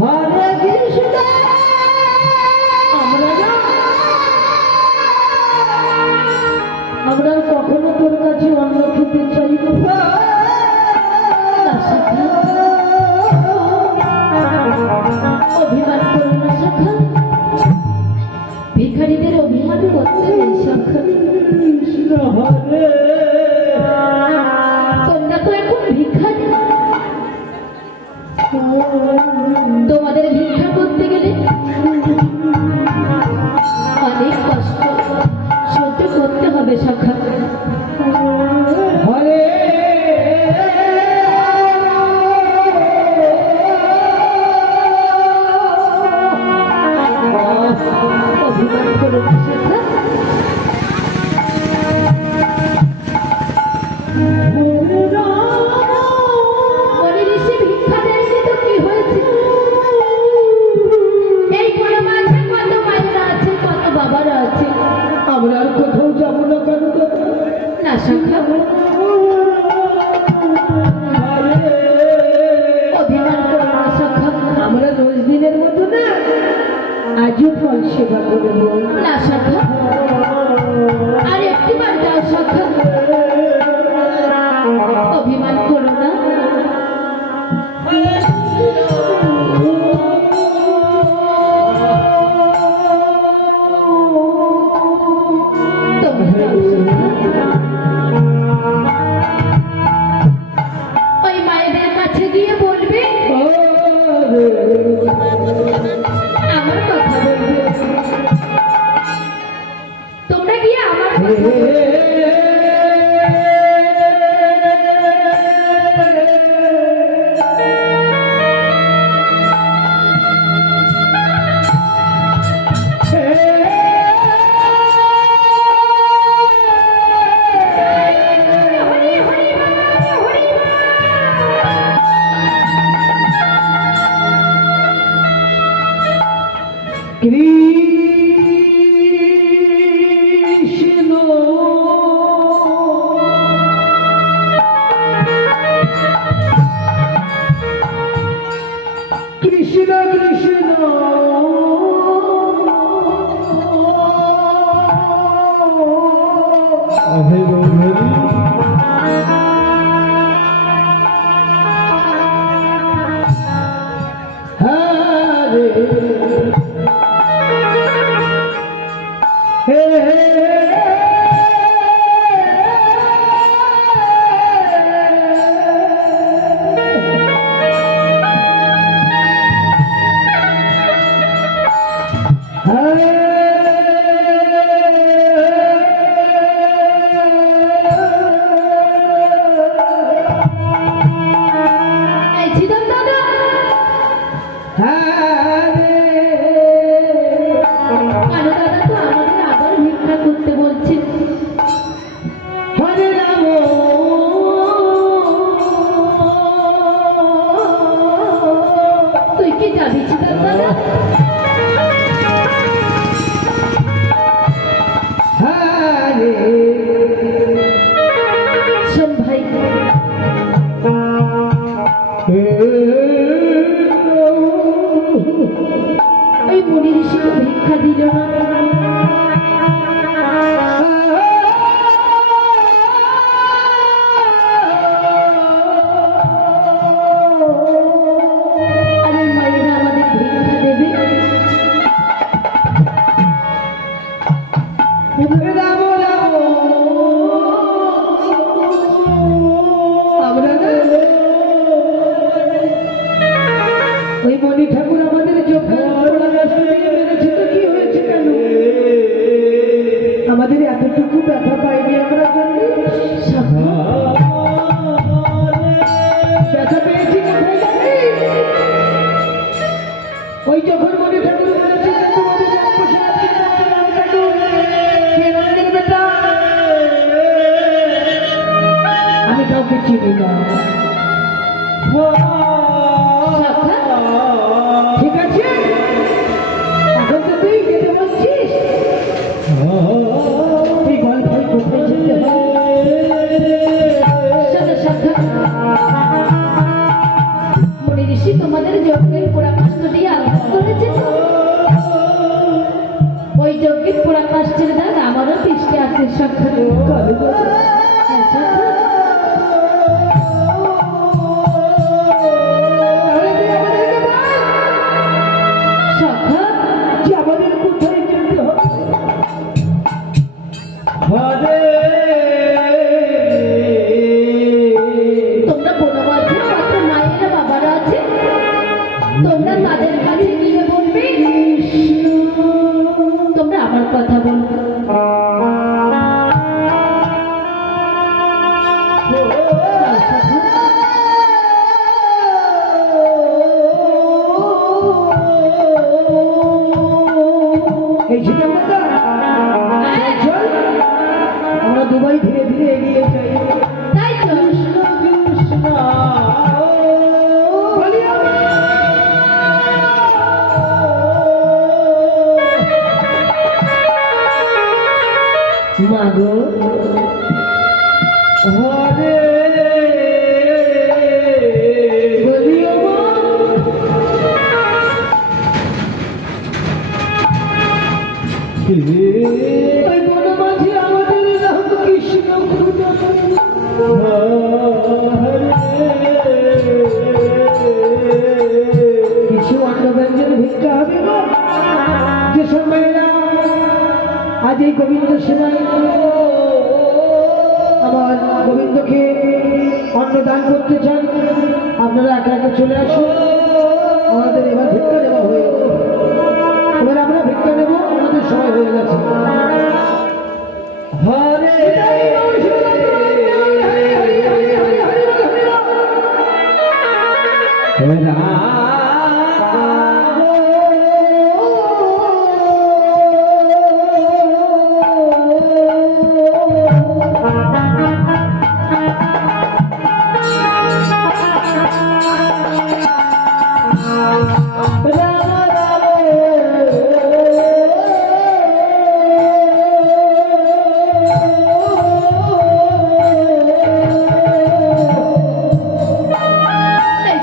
হরে কৃষ্ণ আমরা কখনো তোর কাছে অন্ন খেতে চাইব না। না সখা অভিমান করো না সখা। ভিখারিদের অভিমান করতে নেই সখা। কৃষ্ণ হরে তোমরা তো এখন ভিখারি। তোমাদের ভিক্ষা করতে গেলে অনেক কষ্ট সহ্য করতে হবে সখা। হরে অভিমান করো না সখা। মনি ঋষি ভিক্ষা দেয়নি তো কি হয়েছে? এই বড় মাঝে কত মায়েরা আছে কত বাবারা আছে। আমরা আর কোথাও যাবো না কেন দাদা? না সখা অভিমান করো না সখা। আমরা রোজ দিনের মতো না আজও ফল সেবা করবো। না সখা আর একটিবার যাও সখা। অভিমান করো না। তোমরা যাও সখা। ওই মায়েদের কাছে গিয়ে বলবে আমার কথা বলবে। তোমরা গিয়ে আমার কথা বলবে। হরি হরি বাবা, হরি কৃষ্ণ কৃষ্ণ কৃষ্ণ হরে হে এই ছিদাম দাদা কানু দাদা তো আমাদের আবার ভিক্ষা করতে বলছে। হরে রাম তুই কি যাবি ছিদাম দাদা? ছিল না। আর এই মায়েরা আমাদের ভিক্ষা দেবে। রাম রাম আমরা না ওই মণি ঠাকুর আমাদের যোগ্যতা মেরেছে তো কি হয়েছে কেন আমাদের এতটুকু ব্যথা পাইনি আমরা জানি ব্যথা পেয়েছি কোথায় জানি ওই যখন মণি ঠাকুর বলেছে যে তোমাদের রাম ঠাকুর কে আমাদের বেটা আমি কাউকে চিনি না ঠিক আছে এখন তো তুই যেতে বলছিস তুই বল ভাই কোথায় যেতে শোনো সখা, মুনি ঋষি তোমাদের যজ্ঞের পরামর্শ দিয়ে আলাপ করেছে তো? ওই যজ্ঞের পরামর্শের দাগ আমারও পৃষ্ঠে আছে সখা। হ্যাঁ, সখা। সখা, যে আমাদের কোথায় যেতে হবে তোমরা বনবাসে কত মায়েরা বাবারা আছে, তোমরা তাদের কাছে গিয়ে বলবে তোমরা আমার কথা বলবে। এই ছিল চল আমরা দুবাই ধীরে ধীরে এগিয়ে যাই তাই তো মাগো হরে বলিও মা ওই বনমাঝি আমাদের রাম কৃষ্ণ কিছু অন্ন ব্যঞ্জন ভিক্ষা হবে গো যেসব মেয়েরা আজ এই গোবিন্দ সেবায় আমার গোবিন্দকে অন্ন দান করতে চান আপনারা একা একা চলে আসুন আমাদের এবার ভিক্ষা দেওয়া হয়ে গেল এবার আমরা ভিক্ষা নেব আমাদের সময় হয়ে গেছে হরে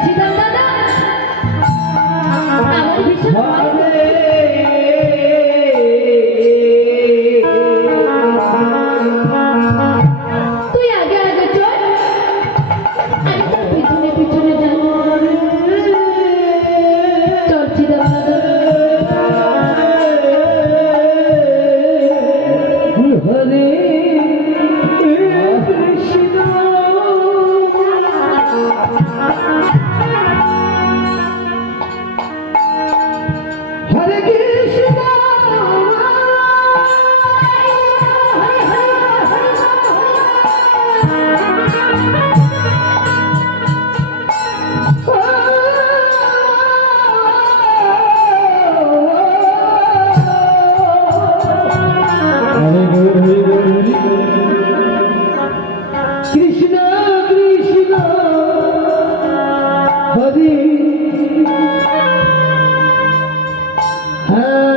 ছিলাম দাদা, আমার ভীষণ ভয় করছে। তুই আগে আগে চল, আমি তোর পিছনে পিছনে যাই। চল ছিলাম দাদা। হরে কৃষ্ণ হরে কৃষ্ণ কৃষ্ণ কৃষ্ণ হরে হরে